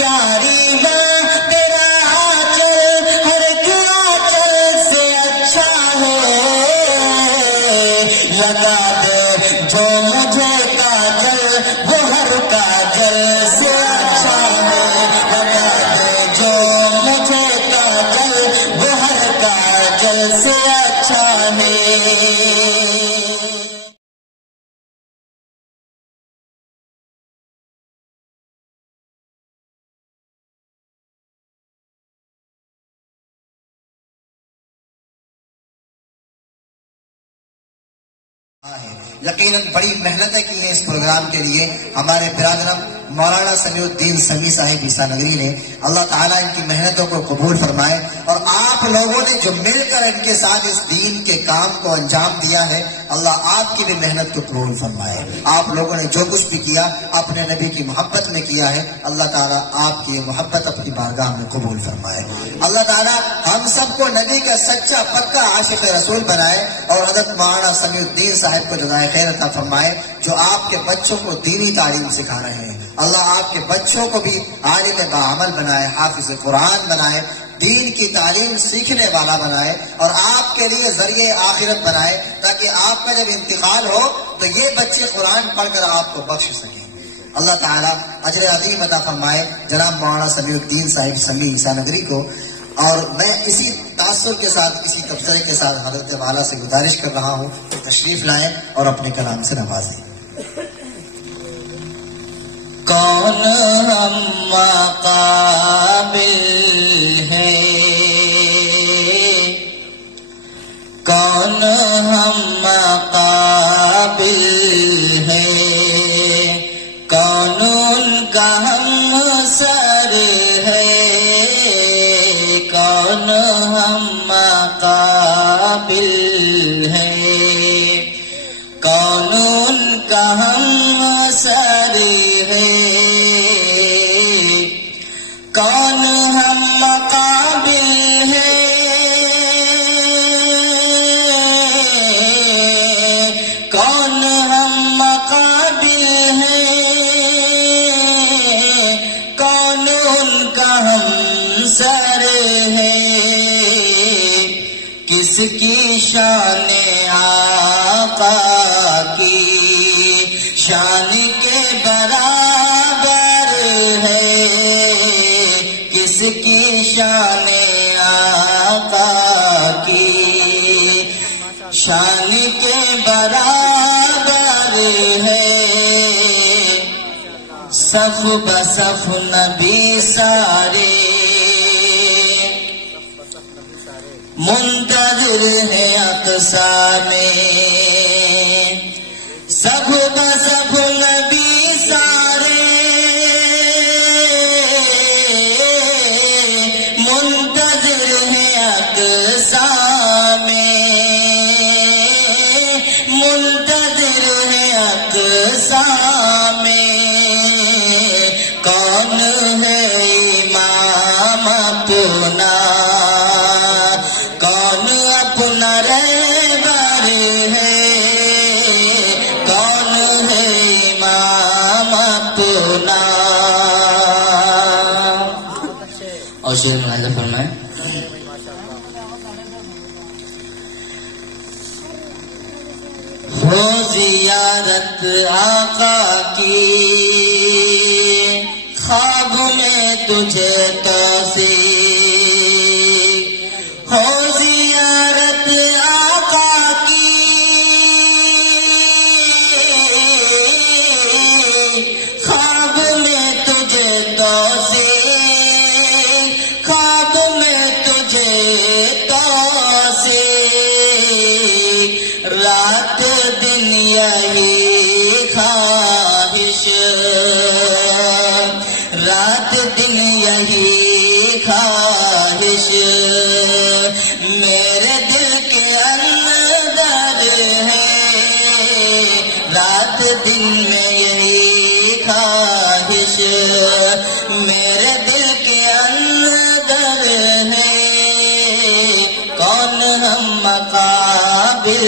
پیاری ماں تیرا آنچل ہر ایک آنچل سے اچھا ہے، لگا دے جو مجھے کاجل وہ ہر کاجل سے اچھا ہے، لگا دے جو مجھے کاجل وہ ہر کاجل سے اچھا ہے۔ یقیناً بڑی محنتیں کی ہیں اس پروگرام کے لیے ہمارے برادرم مولانا سمیع الدین سمیع صاحب عیسیٰ نگری نے۔ اللہ تعالیٰ ان کی محنتوں کو قبول فرمائے، اور آپ لوگوں نے جو مل کر ان کے ساتھ اس دین کے کام کو انجام دیا ہے، اللہ آپ کی بھی محنت کو قبول فرمائے۔ آپ لوگوں نے جو کچھ بھی کیا اپنے نبی کی محبت میں کیا ہے، اللہ تعالیٰ آپ کی محبت اپنی بارگاہ میں قبول فرمائے۔ اللہ تعالیٰ ہم سب کو نبی کا سچا پکا عاشق رسول بنائے، اور حضرت مولانا سمیع الدین صاحب کو جزائے خیر عطا فرمائے جو آپ کے بچوں کو دینی تعلیم سکھا رہے ہیں۔ اللہ آپ کے بچوں کو بھی عالم باعمل بنائے، حافظ قرآن بنائے، دین کی تعلیم سیکھنے والا بنائے، اور آپ کے لیے ذریعہ آخرت بنائے، تاکہ آپ کا جب انتقال ہو تو یہ بچے قرآن پڑھ کر آپ کو بخش سکیں۔ اللہ تعالیٰ اجر عظیم عطا فرمائے جناب مولانا سمیع الدین صاحب سمیع عیسیٰ نگری کو۔ اور میں اسی تاثر کے ساتھ، اسی تبصرے کے ساتھ حضرت والا سے گزارش کر رہا ہوں کہ تشریف لائیں اور اپنے کلام سے نوازیں۔ کون ہم مقابل ہیں، کون ہم مقابل ہیں، کون ان کا ہم سر ہے، کون ہم مقابل ہیں، کون ان کا ہم سر ہے، کون ہم مقابل ہیں، کون ہم مقابل ہیں، کون ان کا ہم سر ہے، کس کی شان آقا کی شان کے برابر ہے، کس کی شان آقا کی شان کے برابر ہے، صف بصف نبی سارے منتظر ہے اقصا میں، سب بصف نبی سارے منتظر ہے اقصا میں، منتظر ہے اقصا میں، کون ہے امام اپنا، کون اپنا رہبر ہے، کون ہے امام اپنا۔ اور شعر ملاحظہ فرمائیں۔ ہو زیارت آقا کی خواب میں تجھے توفیق، ہو زیارت آقا کی خواب میں تجھے توفیق، خواب میں تجھے توفیق، رات دن یہی خواہش، رات دن یہی خواہش، میرے دل کے اندر ہے، رات دن میں یہی خواہش، میرے دل کے اندر ہے، کون ہم مقابل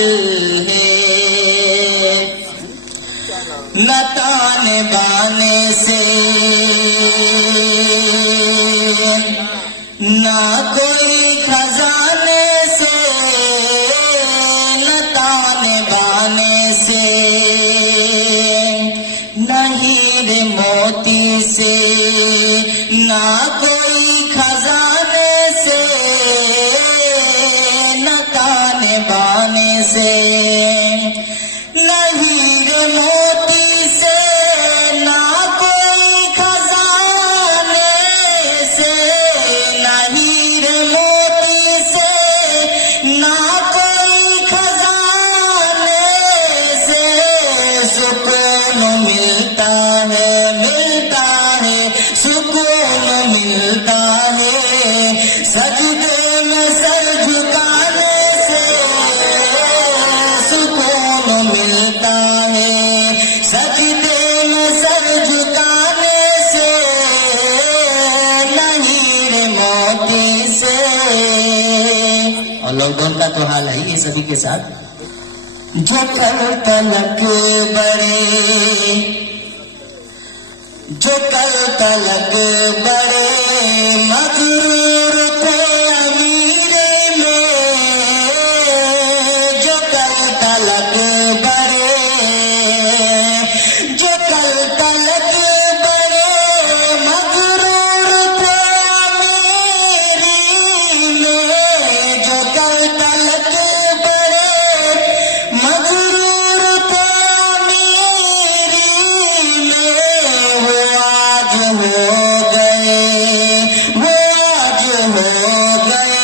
ہے، نہ تانے بانے سے نہ کوئی خزانے سے نہ تانے بانے سے، نہ ہیرے موتی سے، نہ کوئی خزانے سے، نہ ہیرے موتی سے، نہ کوئی خزانے سے سکون ملتا ہے سکون ملتا ہے، سجدے میں سر جھکانے سے سکون ملتا ہے، سجدے میں سر جھکانے سے، نہیں موتی سے۔ اور لاک ڈاؤن کا تو حال ہے یہ سبھی کے ساتھ۔ جو کل تلک بڑے، جو کل تلک بڑے مغرور تھے امیر میں، جو کل تلک بڑے، جو کل تلک بڑے مغرور تھے امیر میں، جو کل تلک بڑے مغرور تھے امیر میں، وہ آج ہو گئے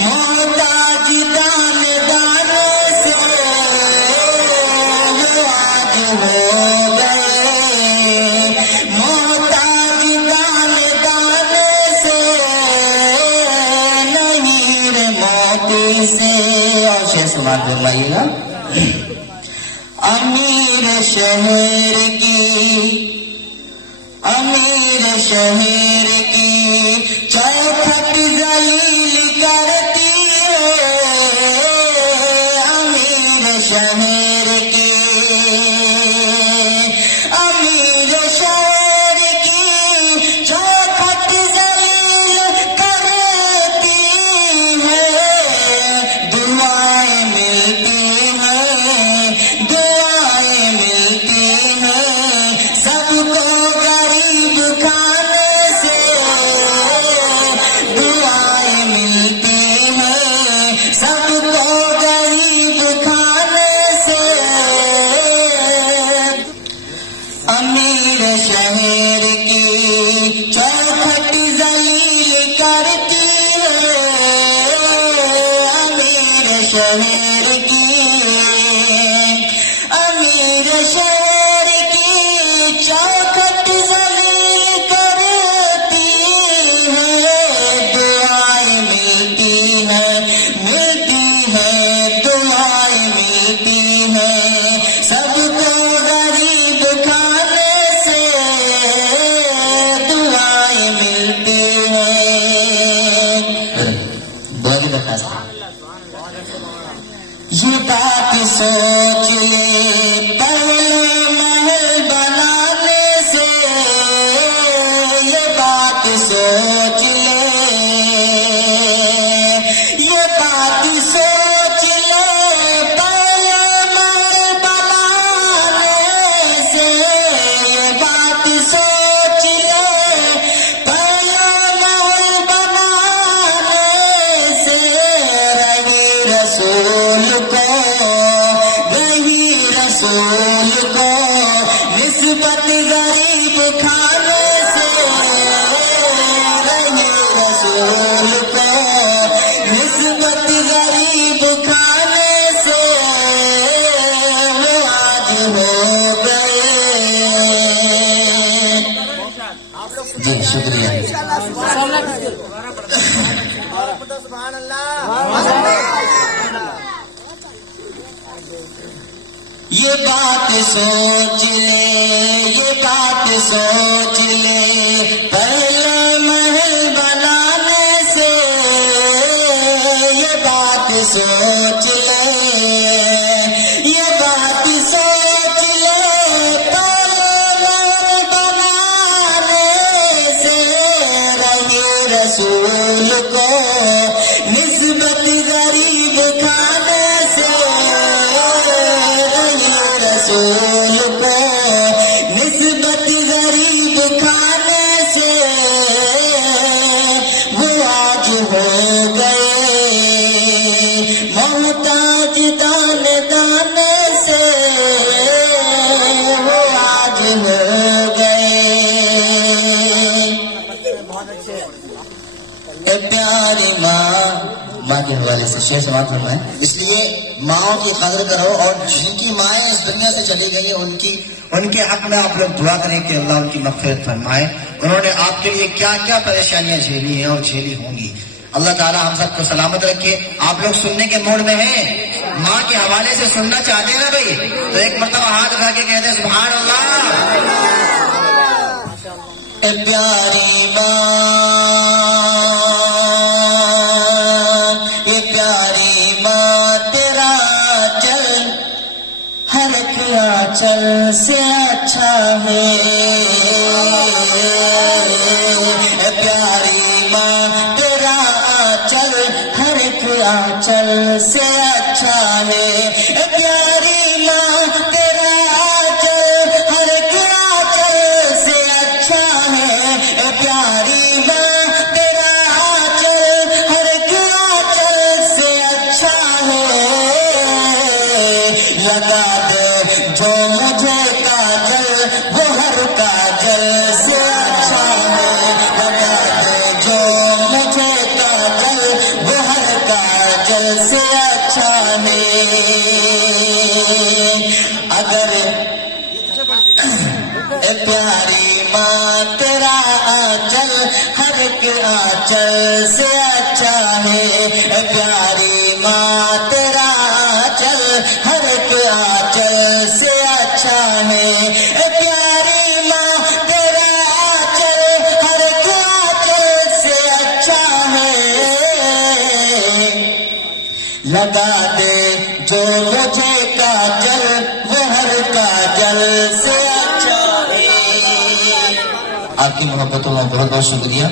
محتاج دانے دانے سے، وہ آج ہو گئے محتاج دانے دانے سے، نہیں موتی سے۔ اور شیخ سماعت فرمائیے گا، امیر شہر کی، امیر شہر کی چوکھٹ ذلیل کرتی ہے، امیر شہر کی، امیر شہر کی چوکھٹ ذلیل کرتی ہے، دعائیں ملتی ہیں، دعائیں ملتی ہیں سب کو غریب کھانے سے، دعائیں ملتی ہیں سب کو غریب کھانے سے، امیر شہر کی چوکھٹ ذلیل کرتی ہے، امیر شہر کی، امیر شہر کی چوکھٹ ذلیل کرتی ہے، دعائیں ملتی ہیں، ملتی ہیں دعائیں ملتی ہیں سب کو غریب کھانے سے، دعائیں ملتی ہیں۔ بہت درخواست یہ بات سوچ لے پہلے محل بنانے سے، یہ بات سوچ لے، یہ بات سوچ لے پہلے محل بنانے سے، یہ بات سوچ لے پہلے محل بنانے سے، رہی رسول کو، رہی رسول کو نسبت غریب کھانے سے، رہی رسول کو نسبت غریب کھانے سے، وہ آج ہو گئے۔ جی شکریہ۔ یہ بات سوچ لے، یہ بات سوچ لے پہلے محل بنانے سے، یہ بات سوچ لے، یہ بات سوچ لے پہلے محل بنانے سے، رہی رسول کو نسبت غریب کھانے سے، رہی رسول کو نسبت غریب کھانے اے پیاری ماں کے حوالے سے شعر سماعت فرمائیں. اس لیے ماؤں کی قدر کرو، اور جن کی مائیں اس دنیا سے چلی گئی ہیں ان کے حق میں آپ لوگ دعا کریں کہ اللہ ان کی مغفرت فرمائے. انہوں نے آپ کے لیے کیا کیا پریشانیاں جھیلی ہیں اور جھیلی ہوں گی. اللہ تعالیٰ ہم سب کو سلامت رکھے. آپ لوگ سننے کے موڈ میں ہیں، ماں کے حوالے سے سننا چاہتے ہیں نا بھائی، تو ایک مرتبہ ہاتھ اٹھا کے کہتے ہیں سبحان اللہ. اے پیاری ماں، اے پیاری ماں تیرا چل ہر ایک آنچل سے اچھا ہے. اے پیاری ماں تیرا آنچل ہر ایک آنچل سے اچھا ہے. اے پیاری ماں تیرا آنچل ہر ایک آنچل سے اچھا ہے. اے پیاری ماں تیرا آنچل ہر ایک آنچل سے اچھا ہے. لگا دے جو مجھے کاجل وہ ہر کاجل سے اچھا ہے. لگا دے جو مجھے کاجل وہ ہر کاجل سے اچھا ہے. اگر اے پیاری ماں تیرا آنچل ہر ایک آنچل سے اچھا ہے. اے پیاری ماں تیرا آنچل ہر ایک آنچل سے اچھا ہے. اے پیاری ماں تیرا آنچل ہر ایک آنچل سے اچھا ہے. لگا دے جو مجھے کاجل وہ ہر کاجل سے اچھا ہے. آپ کی محبتوں میں بہت بہت شکریہ.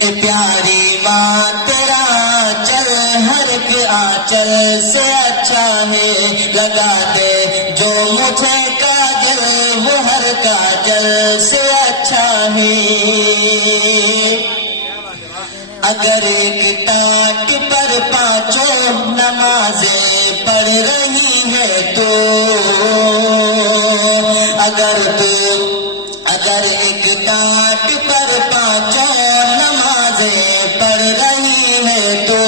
اے پیاری ماں تیرا آنچل ہر ایک آنچل سے اچھا ہے. لگا دے جو مجھے کاجل وہ ہر کاجل سے اچھا ہے. اگر ایک ٹاٹ پر پانچوں نمازیں پڑھ رہی ہے تو اگر ایک ٹاٹ پر پانچوں نمازیں پڑھ رہی ہے تو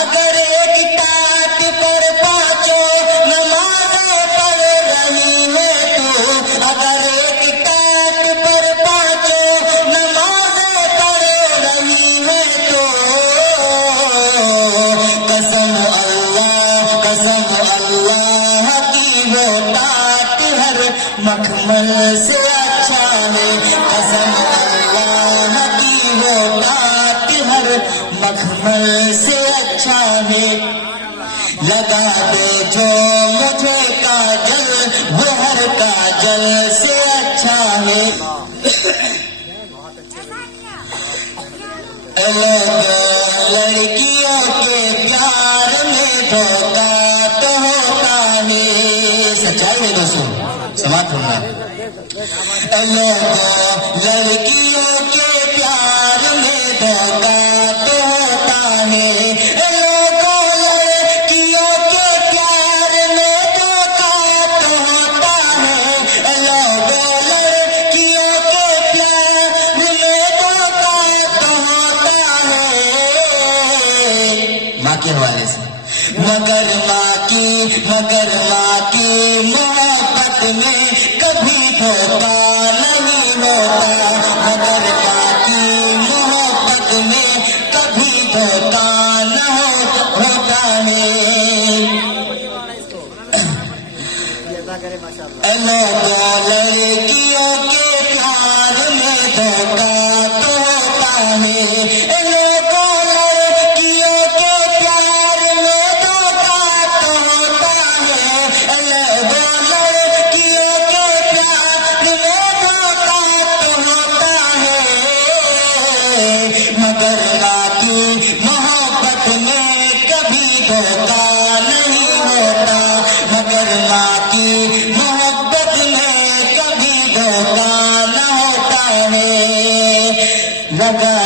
اگر ایک ٹاٹ پر پانچوں نمازیں پڑھ رہی ہے تو اگر ایک ٹاٹ پر پانچوں نمازیں پڑھ رہی ہے تو قسم اللہ کی وہ ٹاٹ ہر مخمل سے اچھا ہے. قسم اللہ کی وہ ٹاٹ ہر مخمل سے اچھا ہے. لگا دے جو مجھے کاجل وہ ہر کاجل سے اچھا ہے. لڑکیوں کے پیار میں دھوکہ تو ہوتا ہے. سچائی ہے دوستوں، سماعت ہونا. لڑکیوں کے پیار میں دھوکہ تو ہوتا ہے. لڑکیوں کے پیار میں دھوکہ تو ہوتا ہے. لڑکیوں کے پیار میں دھوکہ تو ہوتا ہے. ماں کے حوالے سے مگر ماں کی محبت میں کبھی دھوکہ نہیں ہوتا. مگر ماں کی محبت میں کبھی دھوکہ نہ ہوتا ہے. لڑکیوں کے پیار میں دھوکہ تو ہوتا ہے. لڑکیوں کے پیار میں دھوکہ تو ہوتا ہے. لڑکیوں کے پیار میں دھوکہ تو ہوتا ہے. مگر ماں کی محبت میں کبھی دھوکہ نہیں ہوتا. مگر ماں کی محبت میں کبھی دھوکہ نہ ہوتا ہے. لگا